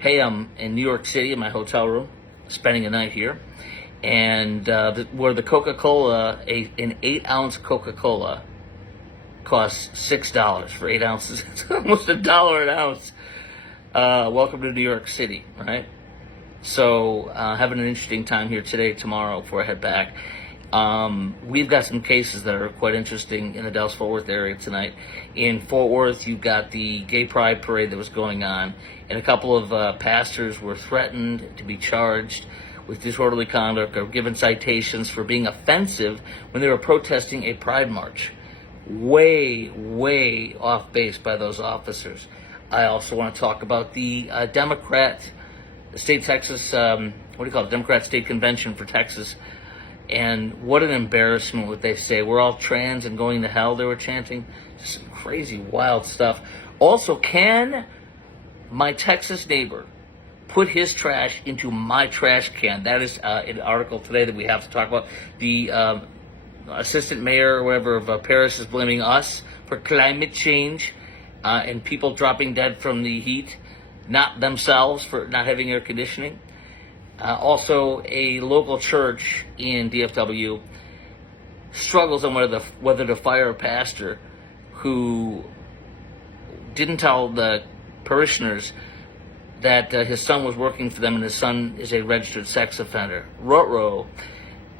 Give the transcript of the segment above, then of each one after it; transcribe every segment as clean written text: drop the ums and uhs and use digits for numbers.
Hey, I'm in New York City in my hotel room, spending a night here, and where the Coca-Cola, an 8-ounce Coca-Cola costs $6 for 8 ounces. It's almost $1 an ounce. Welcome to New York City, right? So having an interesting time here today, tomorrow, before I head back. We've got some cases that are quite interesting in the Dallas-Fort Worth area tonight. In Fort Worth, you've got the Gay Pride Parade that was going on, and a couple of pastors were threatened to be charged with disorderly conduct or given citations for being offensive when they were protesting a Pride March. Way off base by those officers. I also want to talk about the Democrat State Texas, Democrat State Convention for Texas. And what an embarrassment, what they say. We're all trans and going to hell, they were chanting. Just some crazy, wild stuff. Also, can my Texas neighbor put his trash into my trash can? That is an article today that we have to talk about. The assistant mayor or whatever of Paris is blaming us for climate change and people dropping dead from the heat, not themselves for not having air conditioning. Also, a local church in DFW struggles on whether to fire a pastor who didn't tell the parishioners that his son was working for them and his son is a registered sex offender. Ruh-roh.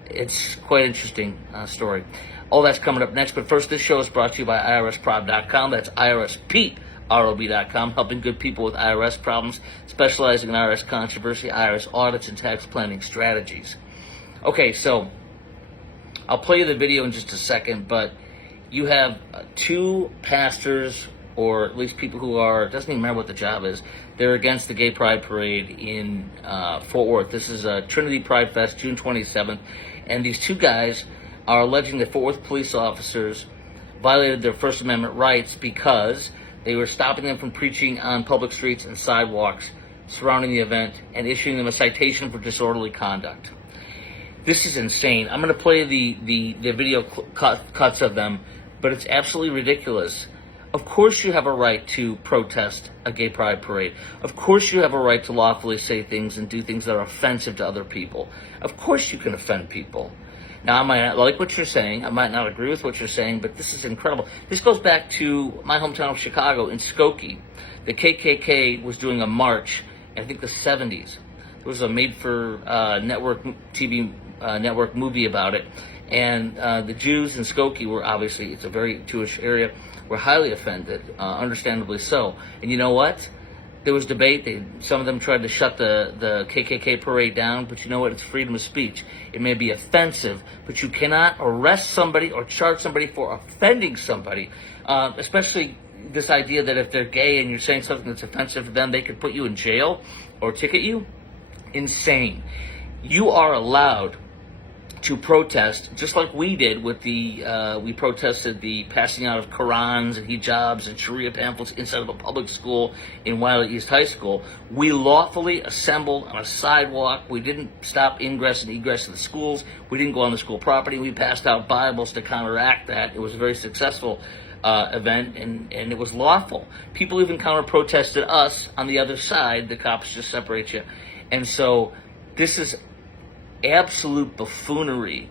It's quite interesting story. All that's coming up next, but first, this show is brought to you by IRSprob.com. That's IRSPROB.com, helping good people with IRS problems, specializing in IRS controversy, IRS audits, and tax planning strategies. Okay, so I'll play you the video in just a second, but you have two pastors, or at least people who are, it doesn't even matter what the job is, they're against the Gay Pride Parade in Fort Worth. This is Trinity Pride Fest, June 27th, and these two guys are alleging that Fort Worth police officers violated their First Amendment rights because they were stopping them from preaching on public streets and sidewalks surrounding the event and issuing them a citation for disorderly conduct. This is insane. I'm going to play the video cuts of them, but it's absolutely ridiculous. Of course you have a right to protest a gay pride parade. Of course you have a right to lawfully say things and do things that are offensive to other people. Of course you can offend people. Now, I might not like what you're saying. I might not agree with what you're saying, but this is incredible. This goes back to my hometown of Chicago in Skokie. The KKK was doing a march in, I think, the 70s. There was a made-for-network TV network movie about it. And the Jews in Skokie were obviously, it's a very Jewish area, were highly offended, understandably so. And you know what? There was debate. Some of them tried to shut the KKK parade down, but you know what? It's freedom of speech. It may be offensive, but you cannot arrest somebody or charge somebody for offending somebody, especially this idea that if they're gay and you're saying something that's offensive to them, they could put you in jail or ticket you. Insane. You are allowed to protest, just like we did with we protested the passing out of Qurans and hijabs and Sharia pamphlets inside of a public school in Wiley East High School. We lawfully assembled on a sidewalk. We didn't stop ingress and egress to the schools. We didn't go on the school property. We passed out Bibles to counteract that. It was a very successful event, and it was lawful. People even counter-protested us on the other side. The cops just separate you. And so this is absolute buffoonery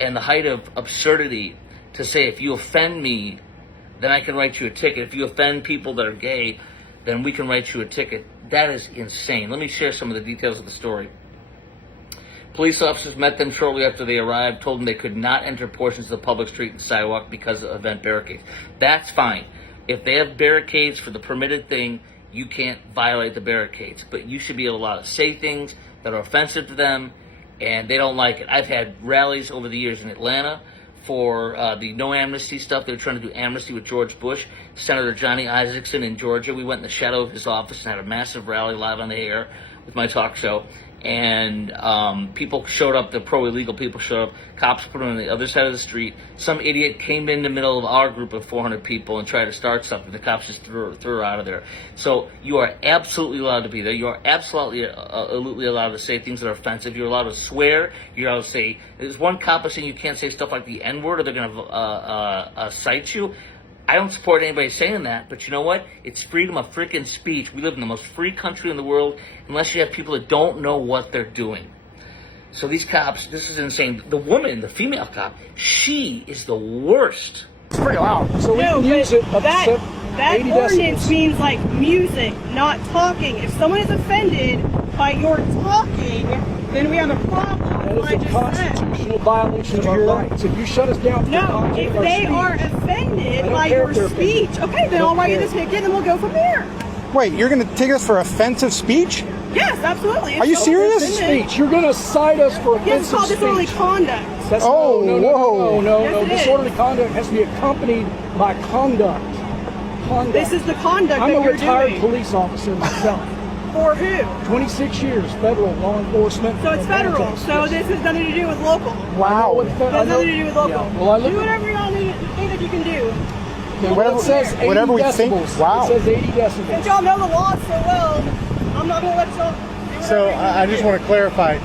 and the height of absurdity to say if you offend me, then I can write you a ticket. If you offend people that are gay, then we can write you a ticket. That is insane. Let me share some of the details of the story. Police officers met them shortly after they arrived, told them they could not enter portions of the public street and sidewalk because of event barricades. That's fine. If they have barricades for the permitted thing, you can't violate the barricades, but you should be allowed to say things that are offensive to them, and they don't like it. I've had rallies over the years in Atlanta for the no amnesty stuff. They were trying to do amnesty with George Bush. Senator Johnny Isakson in Georgia, we went in the shadow of his office and had a massive rally live on the air with my talk show. And people showed up, the pro-illegal people showed up, cops put them on the other side of the street. Some idiot came in the middle of our group of 400 people and tried to start something. The cops just threw her out of there. So you are absolutely allowed to be there. You are absolutely allowed to say things that are offensive. You're allowed to swear. You're allowed to say, there's one cop saying you can't say stuff like the N-word or they're going to cite you. I don't support anybody saying that, but you know what? It's freedom of freaking speech. We live in the most free country in the world, unless you have people that don't know what they're doing. So these cops, this is insane. The woman, the female cop, she is the worst. It's pretty loud. So we No, can use it up that to 80 ordinance decibels. means like music, not talking. If someone is offended by your talking, then we have a problem. That What I is a just said. constitutional violation of our rights. If you shut us down for the No, content if of our they speech, are I offended don't by care your if they're offended. speech, okay, then Don't I'll write you care. this ticket and then we'll go from there. Wait, you're going to take us for offensive speech? Yes, absolutely. Are you serious? speech. You're going to cite us for Yes, it's offensive called disorderly speech. conduct. That's Oh, no. Yes, it is. Disorderly conduct has to be accompanied by conduct. Conduct. This is the conduct I'm that a you're retired doing. police officer myself. For who? 26 years federal law enforcement. So it's federal. Context. So this has nothing to do with local. Wow. What It has nothing to do with local. Yeah. Well, I look do at whatever you all need, think that you can do. Well, it says 80 whatever we decibels. think- wow. It says 80 decibels. Since y'all know the law so well, I'm not going to let y'all do whatever So you I just do. want to clarify.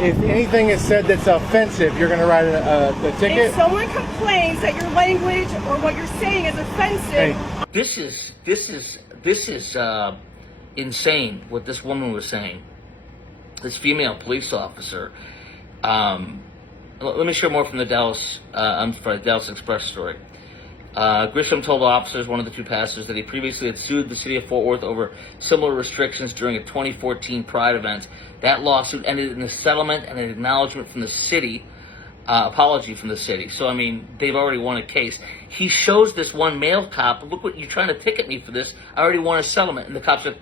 If anything is said that's offensive, you're going to write a ticket? If someone complains that your language or what you're saying is offensive, Hey. This is insane what this woman was saying. This female police officer. Let me share more from the Dallas Express story. Grisham told officers, one of the two pastors, that he previously had sued the city of Fort Worth over similar restrictions during a 2014 Pride event. That lawsuit ended in a settlement and an acknowledgement from the city, apology from the city. So, I mean, they've already won a case. He shows this one male cop, look what, you're trying to ticket me for this. I already won a settlement. And the cop said,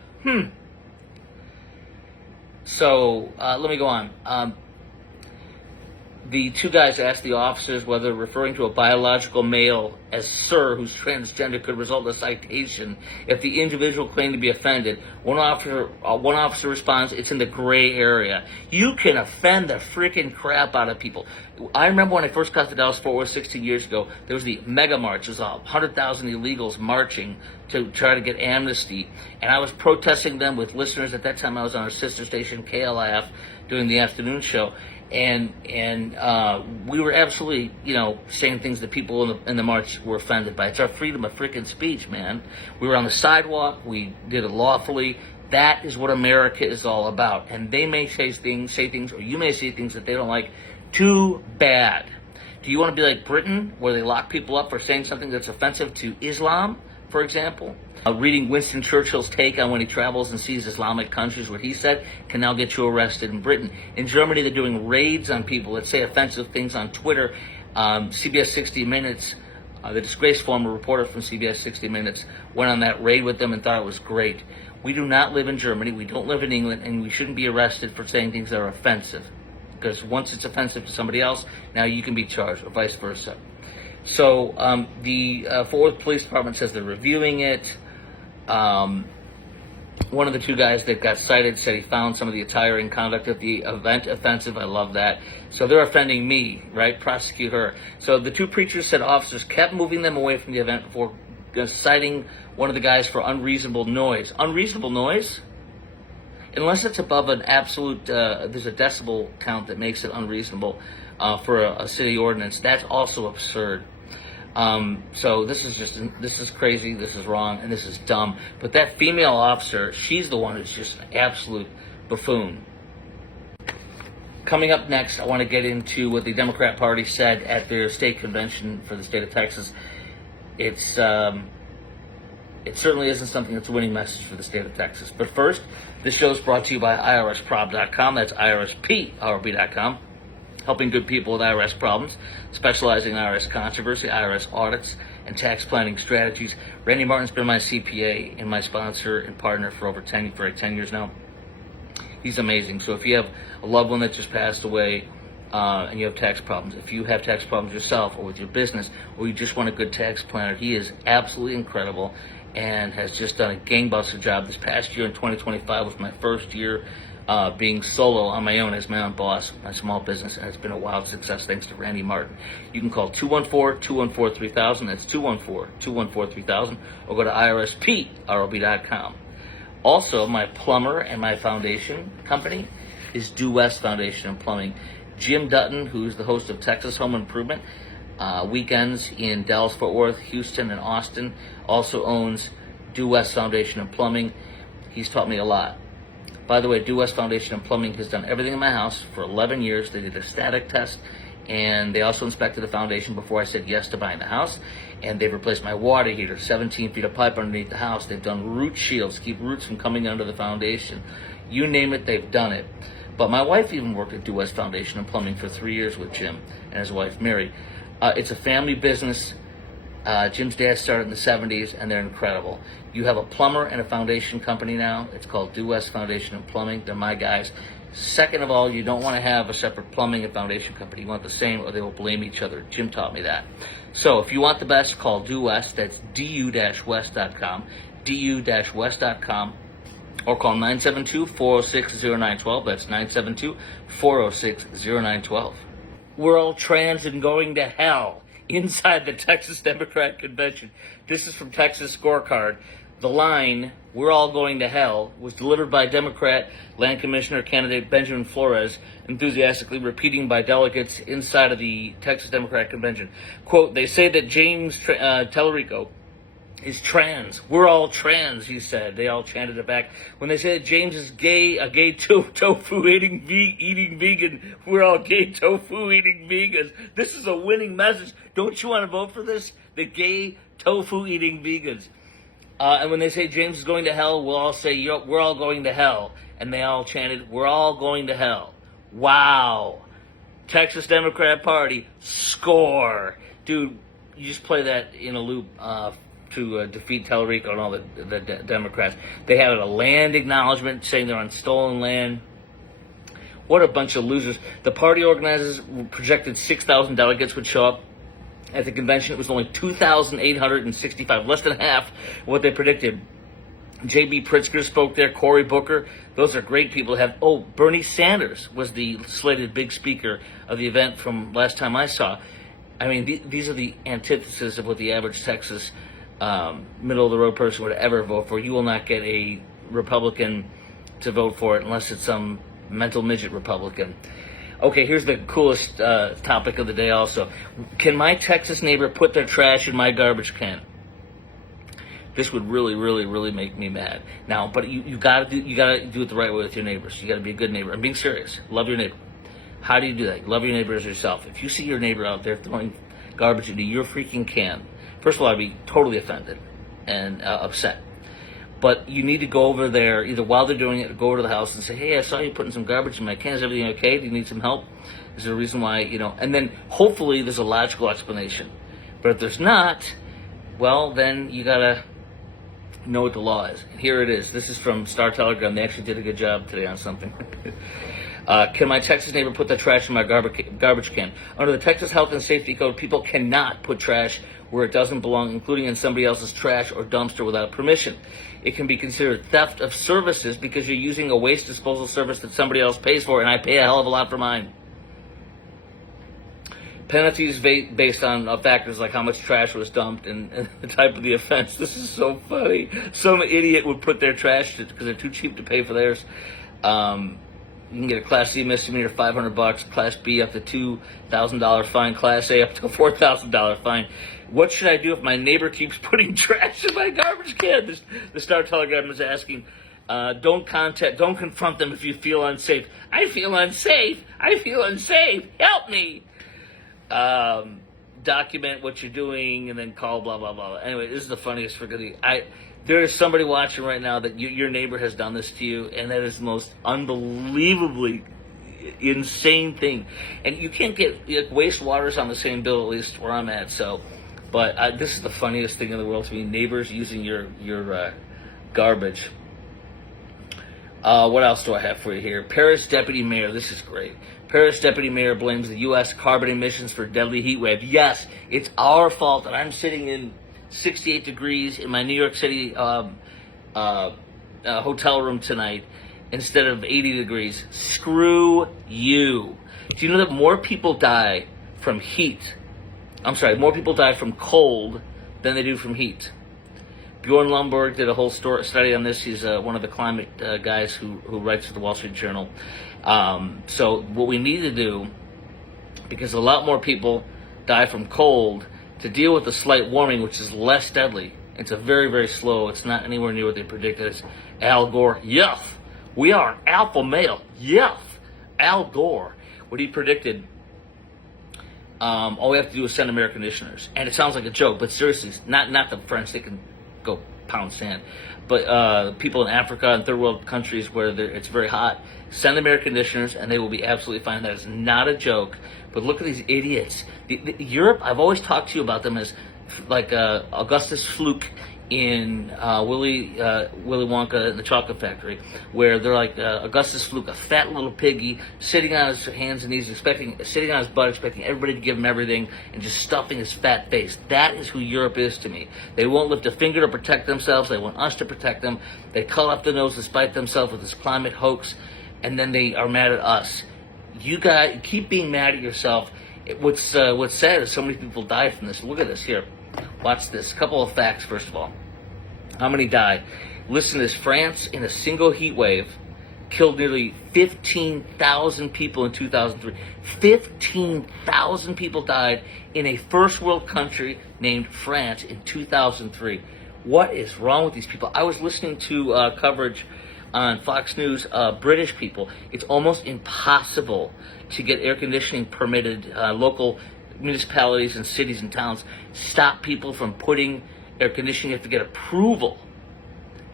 So, let me go on. The two guys asked the officers whether referring to a biological male as sir who's transgender could result in a citation if the individual claimed to be offended. One officer responds, it's in the gray area. You can offend the freaking crap out of people. I remember when I first got to Dallas-Fort Worth 16 years ago, there was the mega march. It was 100,000 illegals marching to try to get amnesty. And I was protesting them with listeners. At that time, I was on our sister station, KLIF, doing the afternoon show. And we were absolutely, saying things that people in the march were offended by. It's our freedom of freaking speech, man. We were on the sidewalk. We did it lawfully. That is what America is all about. And they may say things, or you may say things that they don't like. Too bad. Do you want to be like Britain, where they lock people up for saying something that's offensive to Islam, for example? Reading Winston Churchill's take on when he travels and sees Islamic countries, what he said can now get you arrested in Britain. In Germany, they're doing raids on people that say offensive things on Twitter. CBS 60 Minutes, the disgraced former reporter from CBS 60 Minutes, went on that raid with them and thought it was great. We do not live in Germany, we don't live in England, and we shouldn't be arrested for saying things that are offensive. Because once it's offensive to somebody else, now you can be charged, or vice versa. So the Fort Worth Police Department says they're reviewing it. One of the two guys that got cited said he found some of the attire and conduct of the event offensive. I love that. So they're offending me, right? Prosecute her. So the two preachers said officers kept moving them away from the event before citing one of the guys for unreasonable noise. Unreasonable noise? Unless it's above an absolute, there's a decibel count that makes it unreasonable for a city ordinance. That's also absurd. So this is crazy, this is wrong, and this is dumb. But that female officer, she's the one who's just an absolute buffoon. Coming up next, I want to get into what the Democrat Party said at their state convention for the state of Texas. It certainly isn't something that's a winning message for the state of Texas. But first, this show is brought to you by IRSprob.com. That's IRSPRB.com. Helping good people with IRS problems, specializing in IRS controversy, IRS audits, and tax planning strategies. Randy Martin's been my CPA and my sponsor and partner for over 10 years now. He's amazing. So if you have a loved one that just passed away and you have tax problems, if you have tax problems yourself or with your business, or you just want a good tax planner, he is absolutely incredible and has just done a gangbuster job. This past year in 2025 was my first year being solo on my own as my own boss, my small business, and it's been a wild success thanks to Randy Martin. You can call 214-214-3000, that's 214-214-3000, or go to IRSPROB.com. Also, my plumber and my foundation company is Due West Foundation and Plumbing. Jim Dutton, who's the host of Texas Home Improvement, weekends in Dallas, Fort Worth, Houston, and Austin. Also owns Due West Foundation and Plumbing. He's taught me a lot. By the way, Due West Foundation and Plumbing has done everything in my house for 11 years. They did a static test, and they also inspected the foundation before I said yes to buying the house. And they've replaced my water heater, 17 feet of pipe underneath the house. They've done root shields, keep roots from coming under the foundation. You name it, they've done it. But my wife even worked at Due West Foundation and Plumbing for 3 years with Jim and his wife, Mary. It's a family business. Jim's dad started in the 70s, and they're incredible. You have a plumber and a foundation company now. It's called Due West Foundation and Plumbing. They're my guys. Second of all, you don't want to have a separate plumbing and foundation company. You want the same, or they will blame each other. Jim taught me that. So if you want the best, call Due West. That's du-west.com, du-west.com, or call 972-406-0912. That's 972-406-0912. We're all trans and going to hell inside the Texas Democrat Convention. This is from Texas Scorecard. The line, "We're all going to hell," was delivered by Democrat Land Commissioner candidate Benjamin Flores, enthusiastically repeating by delegates inside of the Texas Democrat Convention. Quote, "They say that James Tellerico is trans. We're all trans," he said. They all chanted it back. "When they say that James is gay, a gay tofu eating vegan, we're all gay tofu eating vegans." This is a winning message. Don't you want to vote for this? The gay tofu eating vegans. And when they say James is going to hell, we'll all say, "We're all going to hell." And they all chanted, "We're all going to hell." Wow. Texas Democrat Party, score. Dude, you just play that in a loop to defeat Tellerico and all the Democrats. They have a land acknowledgement saying they're on stolen land. What a bunch of losers. The party organizers projected 6,000 delegates would show up. At the convention, it was only 2,865, less than half what they predicted. J.B. Pritzker spoke there, Cory Booker. Those are great people to have. Oh, Bernie Sanders was the slated big speaker of the event from last time I saw. I mean, these are the antithesis of what the average Texas middle-of-the-road person would ever vote for. You will not get a Republican to vote for it unless it's some mental midget Republican. Okay, here's the coolest topic of the day also. Can my Texas neighbor put their trash in my garbage can? This would really, really, really make me mad. Now, but you gotta do it the right way with your neighbors. You gotta be a good neighbor. I'm being serious. Love your neighbor. How do you do that? Love your neighbor as yourself. If you see your neighbor out there throwing garbage into your freaking can, first of all, I'd be totally offended and upset. But you need to go over there, either while they're doing it, or go over to the house and say, "Hey, I saw you putting some garbage in my can. Is everything okay? Do you need some help? Is there a reason why, And then hopefully there's a logical explanation. But if there's not, well, then you got to know what the law is. And here it is. This is from Star Telegram. They actually did a good job today on something. Can my Texas neighbor put the trash in my garbage can? Under the Texas Health and Safety Code, people cannot put trash where it doesn't belong, including in somebody else's trash or dumpster without permission. It can be considered theft of services because you're using a waste disposal service that somebody else pays for, and I pay a hell of a lot for mine. Penalties based on factors like how much trash was dumped and the type of the offense. This is so funny. Some idiot would put their trash because they're too cheap to pay for theirs. You can get a Class C misdemeanor, $500, Class B up to $2,000 fine, Class A up to a $4,000 fine. What should I do if my neighbor keeps putting trash in my garbage can? The Star Telegram is asking. Don't confront them if you feel unsafe. I feel unsafe. Help me. Document what you're doing and then call blah blah blah. Anyway, this is the funniest freaking. There is somebody watching right now that your neighbor has done this to you, and that is the most unbelievably insane thing. And you can't get wastewaters on the same bill, at least where I'm at. So, but this is the funniest thing in the world to me: neighbors using your garbage. What else do I have for you here? Paris deputy mayor. This is great. Paris deputy mayor blames the U.S. carbon emissions for deadly heat wave. Yes, it's our fault that I'm sitting in 68 degrees in my New York City hotel room tonight instead of 80 degrees. Screw you. Do you know that more people die from more people die from cold than they do from heat? Bjorn Lomborg did a whole study on this. He's one of the climate guys who writes for the Wall Street Journal. So what we need to do, because a lot more people die from cold to deal with the slight warming, which is less deadly. It's a very, very slow. It's not anywhere near what they predicted. It's Al Gore. Yuff. We are an alpha male. Yuff. Al Gore. What he predicted. All we have to do is send them air conditioners. And it sounds like a joke, but seriously, not the French. They can go pound sand. But people in Africa and third world countries where it's very hot, send them air conditioners and they will be absolutely fine. That is not a joke. But look at these idiots. Europe, I've always talked to you about them as like Augustus Fluke in Willy Wonka and the Chocolate Factory, where they're like Augustus Fluke, a fat little piggy, sitting on his hands and knees, sitting on his butt, expecting everybody to give him everything, and just stuffing his fat face. That is who Europe is to me. They won't lift a finger to protect themselves. They want us to protect them. They cut off the nose to spite themselves with this climate hoax, and then they are mad at us. You guys keep being mad at yourself. What's sad is so many people died from this. Look at this here. Watch this. A couple of facts, first of all. How many died? Listen to this. France, in a single heat wave, killed nearly 15,000 people in 2003. 15,000 people died in a first world country named France in 2003. What is wrong with these people? I was listening to coverage on Fox News, British people. It's almost impossible to get air conditioning permitted. Local municipalities and cities and towns stop people from putting air conditioning. You have to get approval.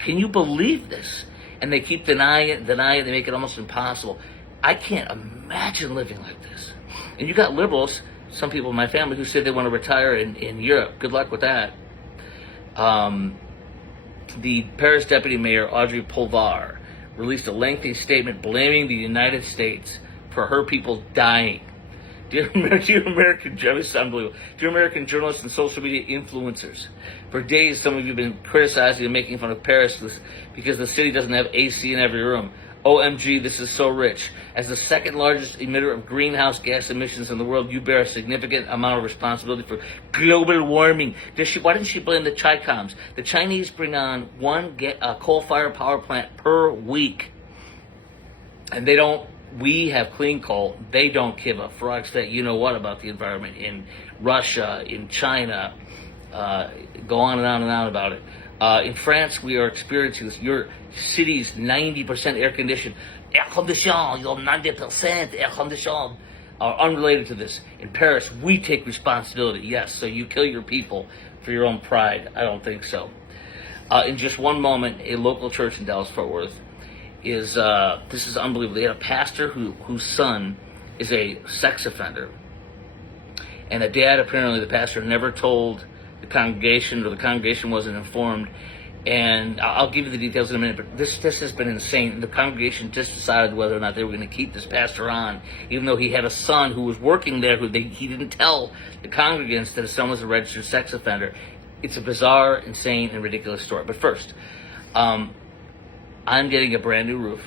Can you believe this? And they keep denying it. They make it almost impossible. I can't imagine living like this. And you got liberals, some people in my family, who say they want to retire in Europe. Good luck with that. The Paris deputy mayor, Audrey Pulvar, released a lengthy statement blaming the United States for her people dying. Dear American journalists, unbelievable. Dear American journalists and social media influencers, for days some of you have been criticizing and making fun of Paris because the city doesn't have AC in every room. OMG, this is so rich. As the second largest emitter of greenhouse gas emissions in the world, you bear a significant amount of responsibility for global warming. Why didn't she blame the Chicoms? The Chinese bring on one coal-fired power plant per week, and they don't. We have clean coal. They don't give a frog's that you know what about the environment in Russia, in China. Go on and on and on about it. In France, we are experiencing this. Your city's 90% air conditioned. Air conditioned, your 90% air conditioned are unrelated to this. In Paris, we take responsibility. Yes, so you kill your people for your own pride. I don't think so. In just one moment, a local church in Dallas-Fort Worth this is unbelievable. They had a pastor whose son is a sex offender. And a dad, apparently the pastor, never told the congregation, or the congregation wasn't informed. And I'll give you the details in a minute, but this has been insane. The congregation just decided whether or not they were going to keep this pastor on, even though he had a son who was working there he didn't tell the congregants that his son was a registered sex offender. It's a bizarre, insane, and ridiculous story. But first, I'm getting a brand new roof,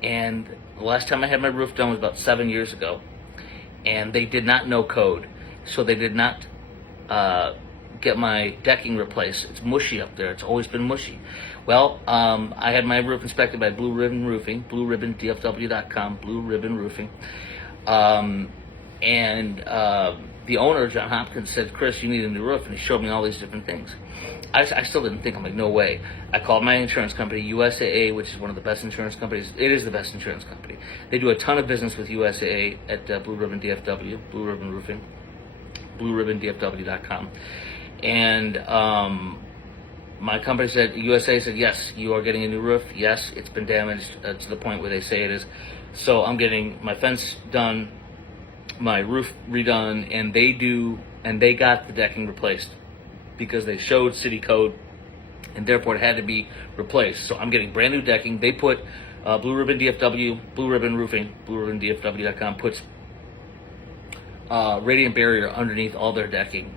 and the last time I had my roof done was about 7 years ago, and they did not know code, so they did not get my decking replaced. It's mushy up there. It's always been mushy. Well, I had my roof inspected by Blue Ribbon Roofing, blueribbondfw.com, Blue Ribbon Roofing, and the owner, John Hopkins, said, "Chris, you need a new roof," and he showed me all these different things. I still didn't think. I'm like, no way. I called my insurance company, USAA, which is one of the best insurance companies. It is the best insurance company. They do a ton of business with USAA at Blue Ribbon DFW, Blue Ribbon Roofing, blueribbondfw.com. And my company said, USA said, yes, you are getting a new roof. Yes, it's been damaged to the point where they say it is. So I'm getting my fence done, my roof redone, and they got the decking replaced because they showed city code, and therefore it had to be replaced. So I'm getting brand new decking. They put Blue Ribbon DFW, Blue Ribbon Roofing, blueribbondfw.com puts radiant barrier underneath all their decking,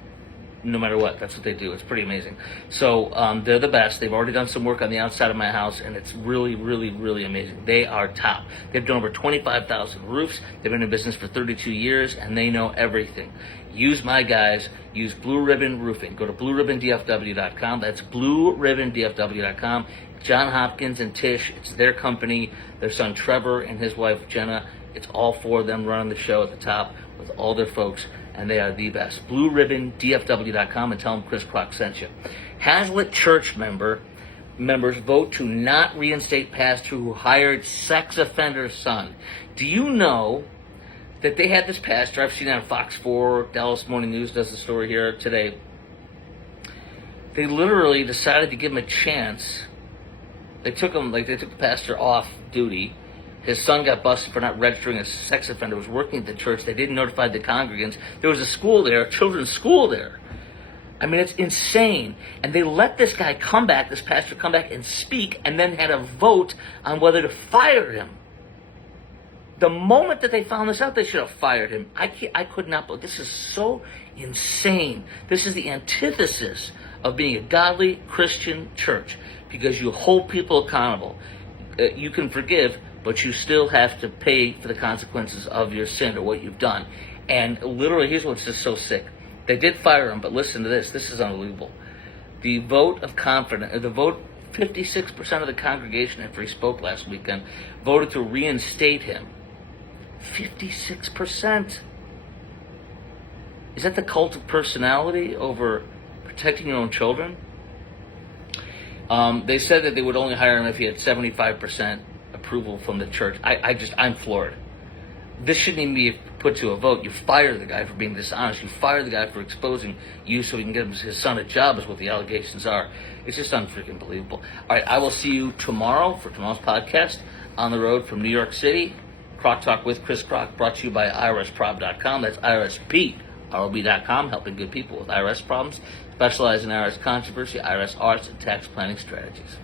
no matter what. That's what they do. It's pretty amazing. So they're the best. They've already done some work on the outside of my house, and it's really, really, really amazing. They are top. They've done over 25,000 roofs. They've been in business for 32 years, and they know everything. Use my guys. Use Blue Ribbon Roofing. Go to blueribbondfw.com. That's blueribbondfw.com. John Hopkins and Tish, it's their company. Their son Trevor and his wife Jenna. It's all four of them running the show at the top with all their folks. and they are the best. BlueRibbonDFW.com, and tell them Chris Crock sent you. Hazlitt Church members vote to not reinstate pastor who hired sex offender son. Do you know that they had this pastor? I've seen it on Fox 4, Dallas Morning News does the story here today. They literally decided to give him a chance. They took the pastor off duty. His son got busted for not registering as a sex offender, was working at the church. They didn't notify the congregants. There was a school there, a children's school there. I mean, it's insane. And they let this guy come back, this pastor come back and speak, and then had a vote on whether to fire him. The moment that they found this out, they should have fired him. I could not believe. This is so insane. This is the antithesis of being a godly Christian church, because you hold people accountable. You can forgive, but you still have to pay for the consequences of your sin or what you've done. And literally, here's what's just so sick. They did fire him, but listen to this. This is unbelievable. The vote of confidence, 56% of the congregation, after he spoke last weekend, voted to reinstate him. 56%. Is that the cult of personality over protecting your own children? They said that they would only hire him if he had 75% approval from the church. I'm floored. This shouldn't even be put to a vote. You fire the guy for being dishonest. You fire the guy for exposing you so he can get his son a job, is what the allegations are. It's just unfreaking believable. All right, I will see you tomorrow for tomorrow's podcast on the road from New York City. Croc Talk with Chris Crock, brought to you by IRSprob.com. That's IRSPROB.com, helping good people with IRS problems. Specialize in IRS controversy, IRS arts, and tax planning strategies.